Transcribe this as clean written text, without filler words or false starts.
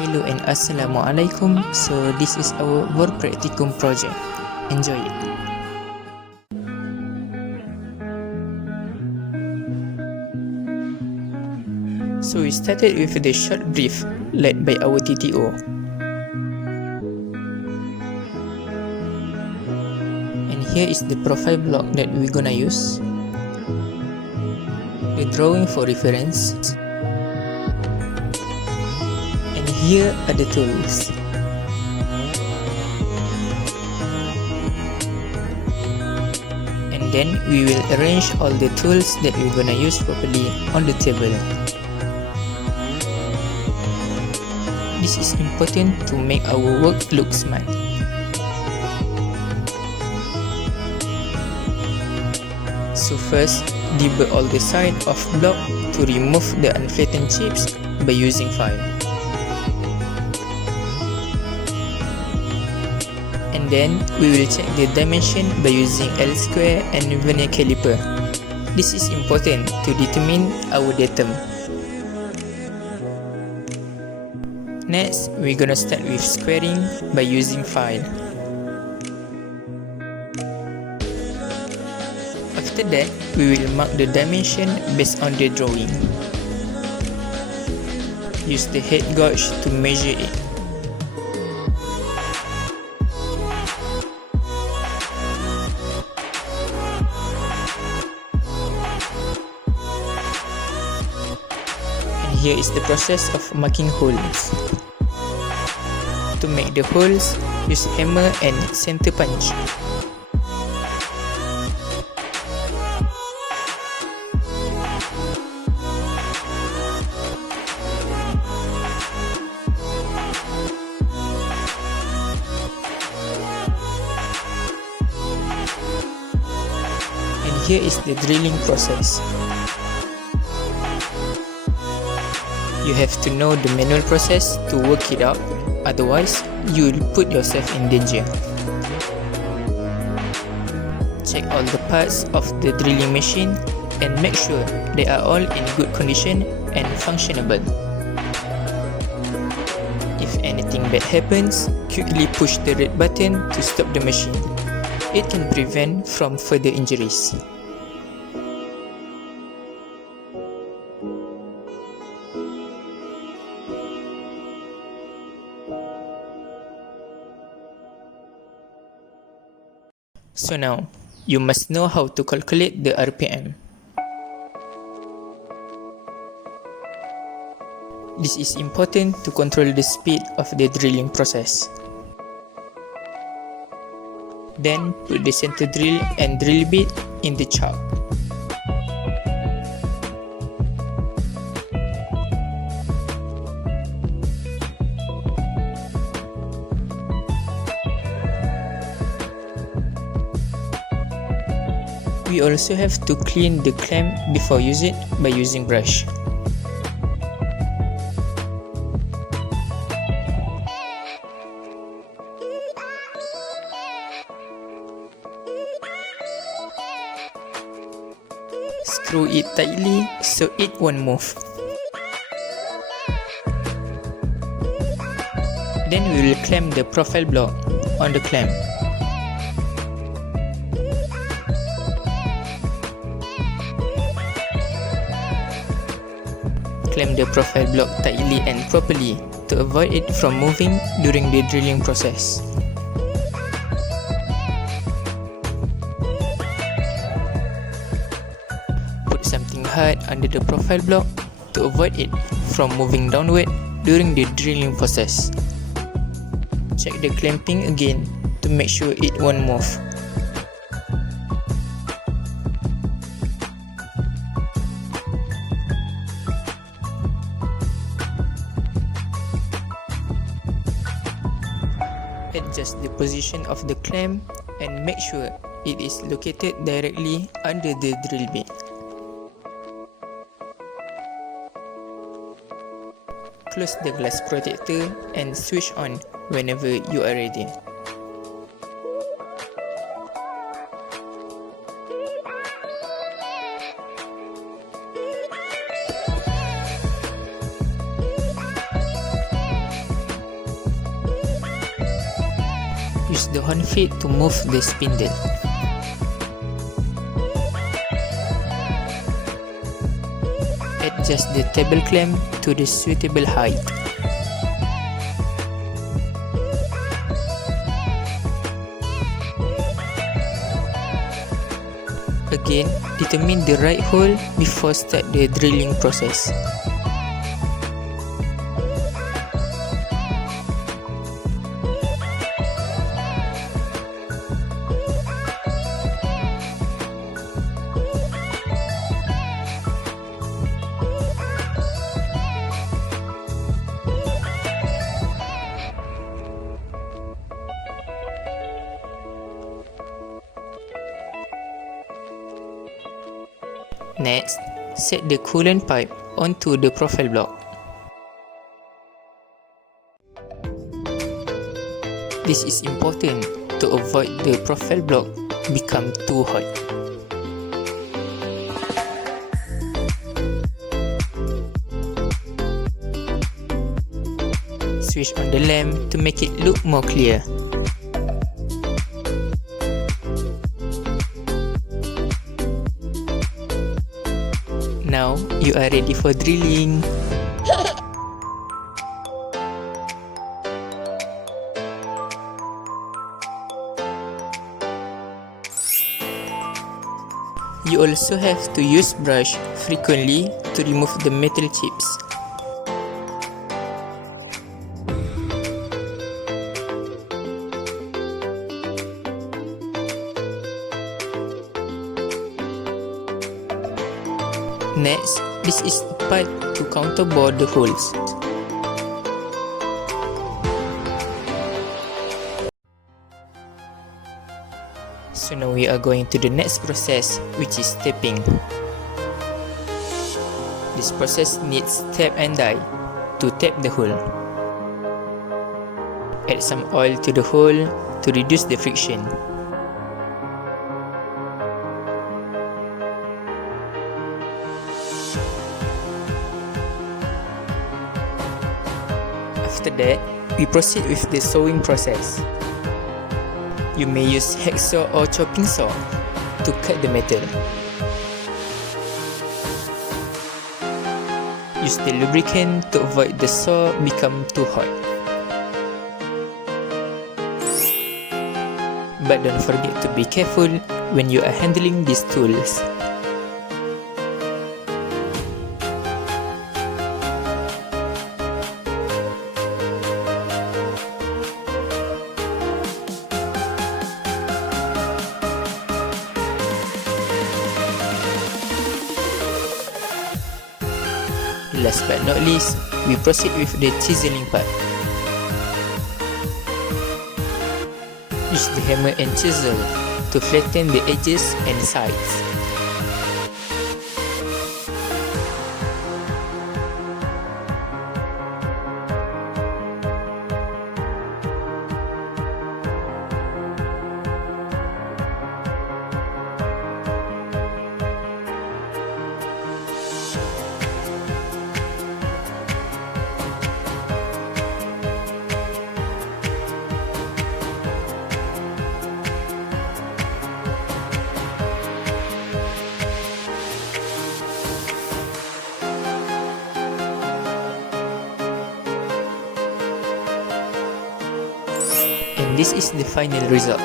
Hello and Assalamualaikum. So this is our VORPRAKTIKUM project. Enjoy it. So we started with the short brief led by our TTO. And here is the profile block that we're gonna use. The drawing for reference. And here are the tools. And then we will arrange all the tools that we're gonna use properly on the table. This is important to make our work look smart. So first, debug all the side of block to remove the unflattened chips by using file. And then we will check the dimension by using L-square and vernier caliper. This is important to determine our datum. Next, we're gonna start with squaring by using file. After that, we will mark the dimension based on the drawing. Use the head gauge to measure it. And here is the process of marking holes. To make the holes, use hammer and center punch. And here is the drilling process. You have to know the manual process to work it out. Otherwise, you will put yourself in danger. Check all the parts of the drilling machine and make sure they are all in good condition and functionable. If anything bad happens, quickly push the red button to stop the machine. It can prevent from further injuries. So now, you must know how to calculate the RPM. This is important to control the speed of the drilling process. Then put the center drill and drill bit in the chuck. We also have to clean the clamp before use it by using brush. Screw it tightly so it won't move. Then we will clamp the profile block on the clamp. Clamp the profile block tightly and properly to avoid it from moving during the drilling process. Put something hard under the profile block to avoid it from moving downward during the drilling process. Check the clamping again to make sure it won't move. Adjust the position of the clamp and make sure it is located directly under the drill bit. Close the glass protector and switch on whenever you are ready. Use the horn feet to move the spindle. Adjust the table clamp to the suitable height. Again, determine the right hole before start the drilling process. Next, set the coolant pipe onto the profile block. This is important to avoid the profile block become too hot. Switch on the lamp to make it look more clear. Now, you are ready for drilling. You also have to use brush frequently to remove the metal chips. Next, this is the part to counterbore the holes. So now we are going to the next process, which is tapping. This process needs tap and die to tap the hole. Add some oil to the hole to reduce the friction. After that, we proceed with the sewing process. You may use hacksaw or chopping saw to cut the metal. Use the lubricant to avoid the saw become too hot. But don't forget to be careful when you are handling these tools. Last but not least, we proceed with the chiseling part. Use the hammer and chisel to flatten the edges and sides. And this is the final result.